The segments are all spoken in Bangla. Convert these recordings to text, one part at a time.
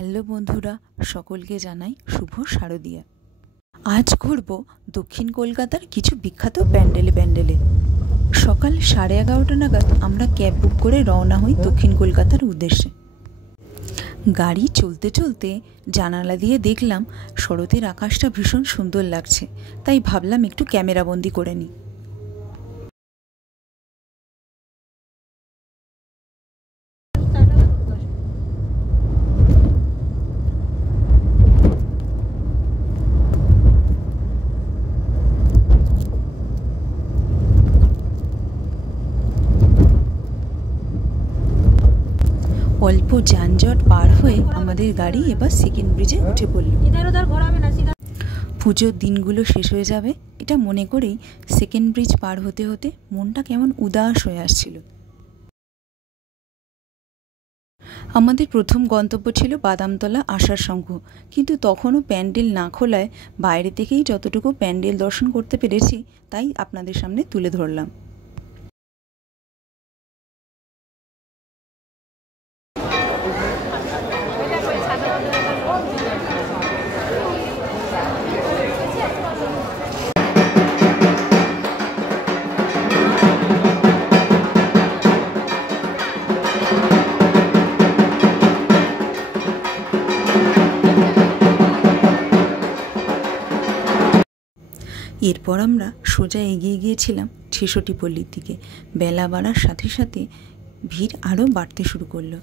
হ্যালো বন্ধুরা, সকলকে জানাই শুভ শারদিয়া। আজ ঘুরব দক্ষিণ কলকাতার কিছু বিখ্যাত প্যান্ডেলে। সকাল 11:30 নাগাদ আমরা ক্যাব বুক করে রওনা হই দক্ষিণ কলকাতার উদ্দেশ্যে। গাড়ি চলতে চলতে জানালা দিয়ে দেখলাম শরতের আকাশটা ভীষণ সুন্দর লাগছে, তাই ভাবলাম একটু ক্যামেরাবন্দি করে নিই। অল্প যানজট পার হয়ে আমাদের গাড়ি এবার সেকেন্ড ব্রিজে উঠে পড়ল। পুজোর দিনগুলো শেষ হয়ে যাবে এটা মনে করেই সেকেন্ড ব্রিজ পার হতে হতে মনটা কেমন উদাস হয়ে আসছিল। আমাদের প্রথম গন্তব্য ছিল বাদামতলা আশার সংঘ, কিন্তু তখনও প্যান্ডেল না খোলায় বাইরে থেকেই যতটুকু প্যান্ডেল দর্শন করতে পেরেছি তাই আপনাদের সামনে তুলে ধরলাম। এরপর আমরা সোজা এগিয়ে গিয়েছিলাম ছেষট্টিপল্লির দিকে। বেলা বাড়ার সাথে সাথে ভিড় আরও বাড়তে শুরু করলো।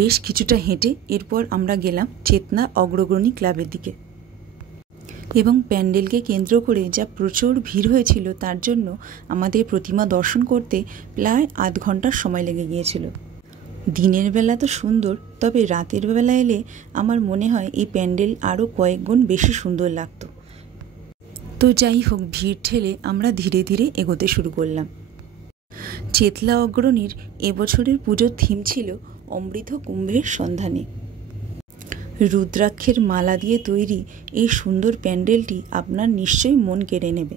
বেশ কিছুটা হেঁটে এরপর আমরা গেলাম চেতনা অগ্রগণী ক্লাবের দিকে, এবং প্যান্ডেলকে কেন্দ্র করে যা প্রচুর ভিড় হয়েছিল তার জন্য আমাদের প্রতিমা দর্শন করতে প্রায় আধ ঘন্টার সময় লেগে গিয়েছিল। দিনের বেলা তো সুন্দর, তবে রাতের বেলা এলে আমার মনে হয় এই প্যান্ডেল আরও কয়েক গুণ বেশি সুন্দর লাগতো। তো যাই হোক, ভিড় ঠেলে আমরা ধীরে ধীরে এগোতে শুরু করলাম। চেতলা অগ্রণীর এবছরের পুজোর থিম ছিল অমৃত কুম্ভের সন্ধানে। রুদ্রাক্ষের মালা দিয়ে তৈরি এই সুন্দর প্যান্ডেলটি আপনার নিশ্চয়ই মন কেড়ে নেবে।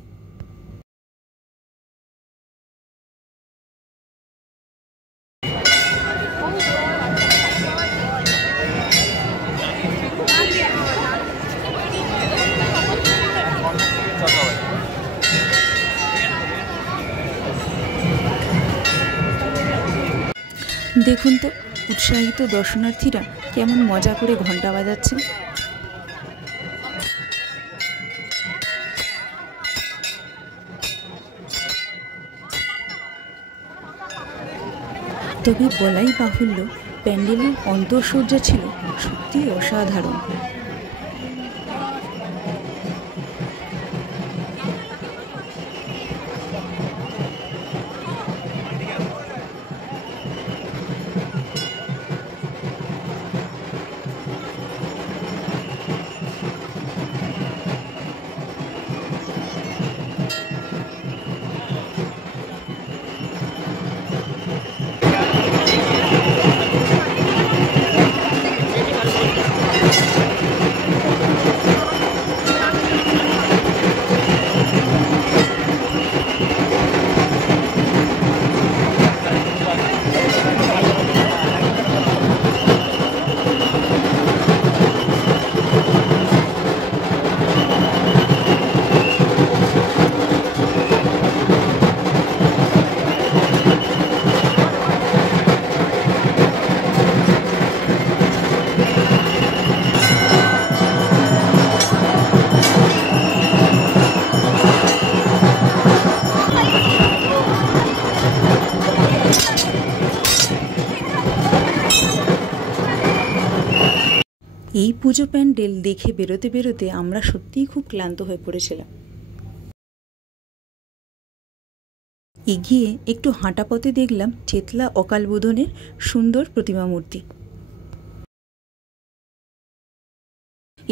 দেখুন তো উৎসাহিত দর্শনার্থীরা কেমন মজা করে ঘন্টা বাজাচ্ছেন। তবে বলাই বাহুল্য, প্যান্ডেলের অন্তঃসজ্জা ছিল সত্যি অসাধারণ। এই পুজো প্যান্ডেল দেখে বেরোতে বেরোতে আমরা সত্যিই খুব ক্লান্ত হয়ে পড়েছিলাম। এগিয়ে একটু হাঁটা পথে দেখলাম চেতলা অকালবোধনের সুন্দর প্রতিমা মূর্তি।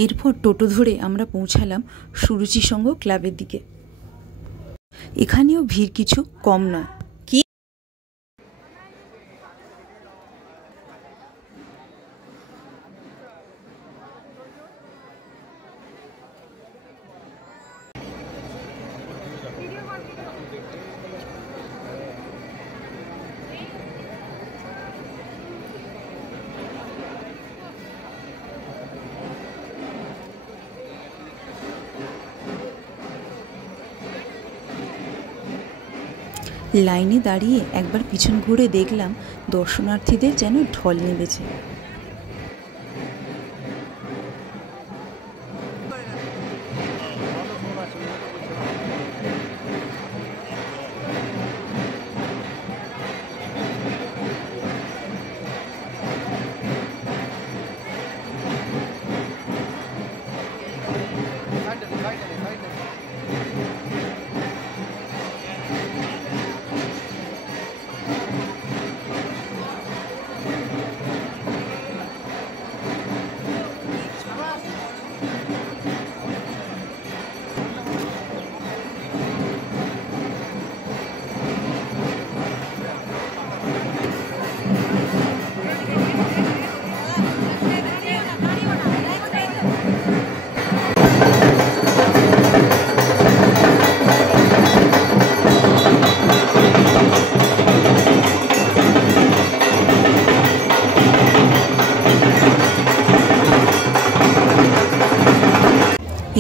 এরপর টোটো ধরে আমরা পৌঁছালাম সুরুচি সংঘ ক্লাবের দিকে। এখানেও ভিড় কিছু কম নয়। লাইনে দাঁড়িয়ে একবার পিছন ঘুরে দেখলাম দর্শনার্থীদের যেন ঢল নেমেছে।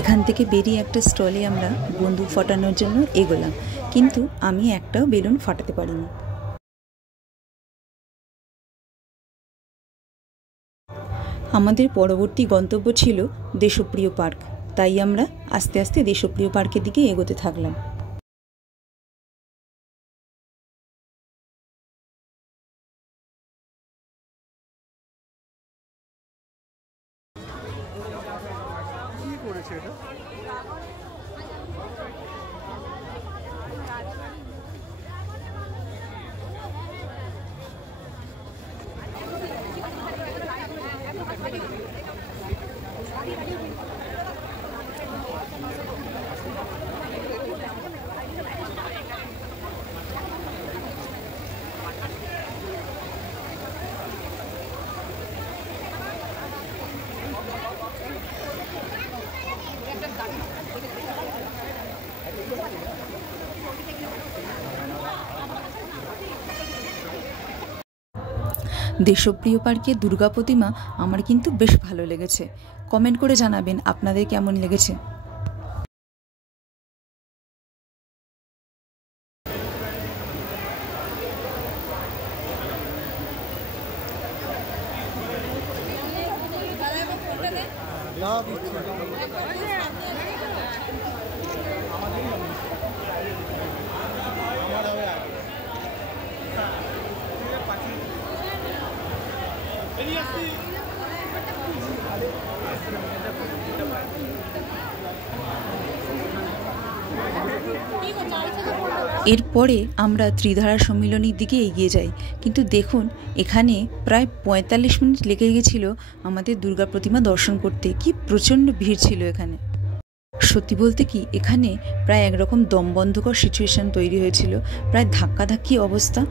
এখান থেকে বেরিয়ে একটা স্টলে আমরা বন্দুক ফাটানোর জন্য এগোলাম, কিন্তু আমি একটাও বেলুন ফাটাতে পারিনি। আমাদের পরবর্তী গন্তব্য ছিল দেশপ্রিয় পার্ক, তাই আমরা আস্তে আস্তে দেশপ্রিয় পার্কের দিকে এগোতে থাকলাম। দেশপ্রিয় পার্কের দুর্গা প্রতিমা আমার কিন্তু বেশ ভালো লেগেছে। কমেন্ট করে জানাবেন আপনাদের কেমন লেগেছে। এরপরে আমরা ত্রিধারা সম্মিলনীর দিকে এগিয়ে যাই, কিন্তু দেখুন এখানে প্রায় 45 মিনিট লেগে গেছিল আমাদের দুর্গা প্রতিমা দর্শন করতে। কি প্রচণ্ড ভিড় ছিল এখানে। সত্যি বলতে কি এখানে প্রায় একরকম দমবন্ধকর সিচুয়েশন তৈরি হয়েছিল, প্রায় ধাক্কাধাক্কি অবস্থা।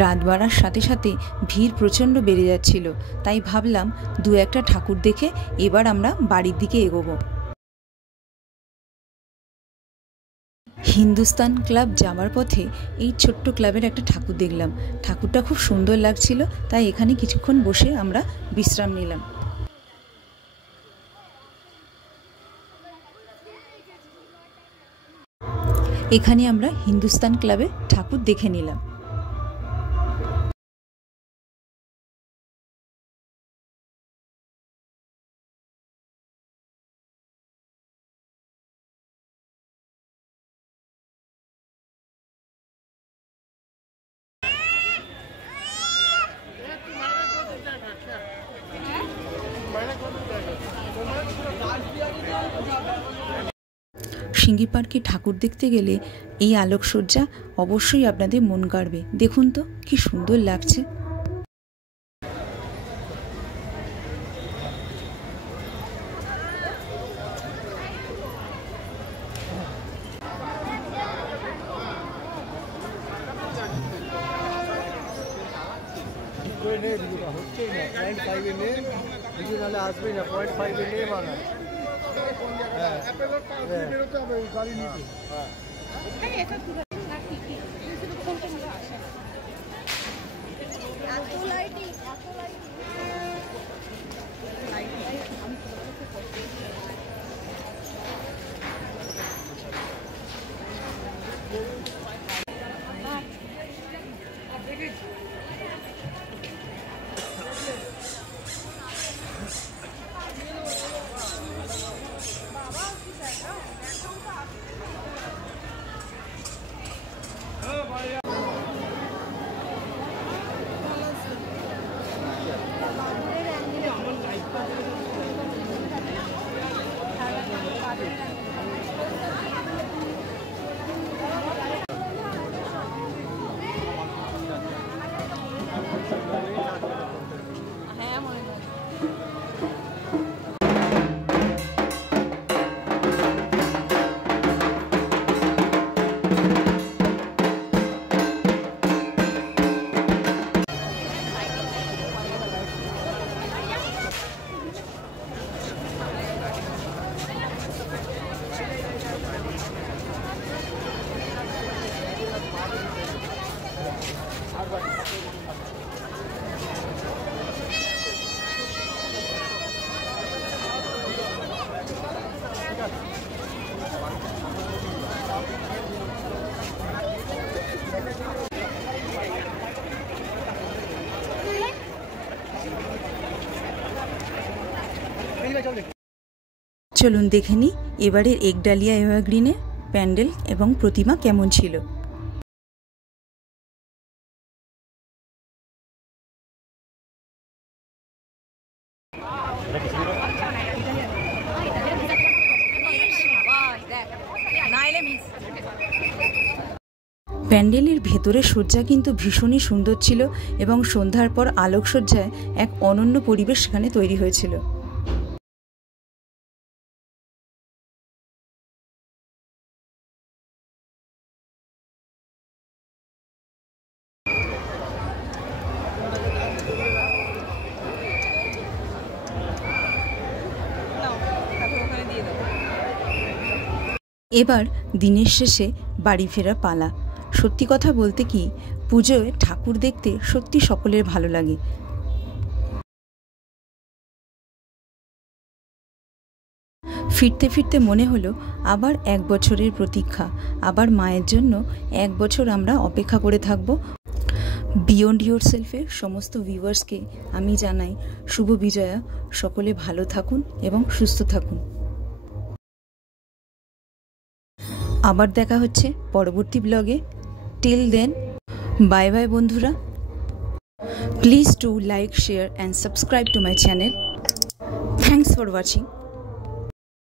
রাত বাড়ার সাথে সাথে ভিড় প্রচণ্ড বেড়ে যাচ্ছিল, তাই ভাবলাম দু একটা ঠাকুর দেখে এবার আমরা বাড়ির দিকে এগোবো। হিন্দুস্তান ক্লাব যাওয়ার পথে এই ছোট্ট ক্লাবের একটা ঠাকুর দেখলাম। ঠাকুরটা খুব সুন্দর লাগছিল, তাই এখানে কিছুক্ষণ বসে আমরা বিশ্রাম নিলাম। এখানে আমরা হিন্দুস্তান ক্লাবে ঠাকুর দেখে নিলাম। সিঙ্গি পার্কে ঠাকুর দেখতে গেলে এই আলোকসজ্জা অবশ্যই আপনাদের মন কাড়বে। দেখুন তো কি সুন্দর লাগছে। চলুন দেখে নিই এবারের একডালিয়া এভারগ্রিনের প্যান্ডেল এবং প্রতিমা কেমন ছিল। প্যান্ডেলের ভেতরের সজ্জা কিন্তু ভীষণই সুন্দর ছিল এবং সন্ধ্যার পর আলোকসজ্জায় এক অনন্য পরিবেশ সেখানে তৈরি হয়েছিল। এবার দিনের শেষে বাড়ি ফেরার পালা। সত্যি কথা বলতে কি, পুজোয় ঠাকুর দেখতে সত্যি সকলের ভালো লাগে। ফিরতে ফিরতে মনে হলো আবার এক বছরের প্রতীক্ষা, আবার মায়ের জন্য এক বছর আমরা অপেক্ষা করে থাকব। বিয়ন্ড ইয়োরসেলফের সমস্ত ভিউয়ার্সকে আমি জানাই শুভ বিজয়া। সকলে ভালো থাকুন এবং সুস্থ থাকুন। আবার দেখা হচ্ছে পরবর্তী ব্লগে। টিল দেন, বাই বাই বন্ধুরা। Please do like, share and subscribe to my channel. Thanks for watching.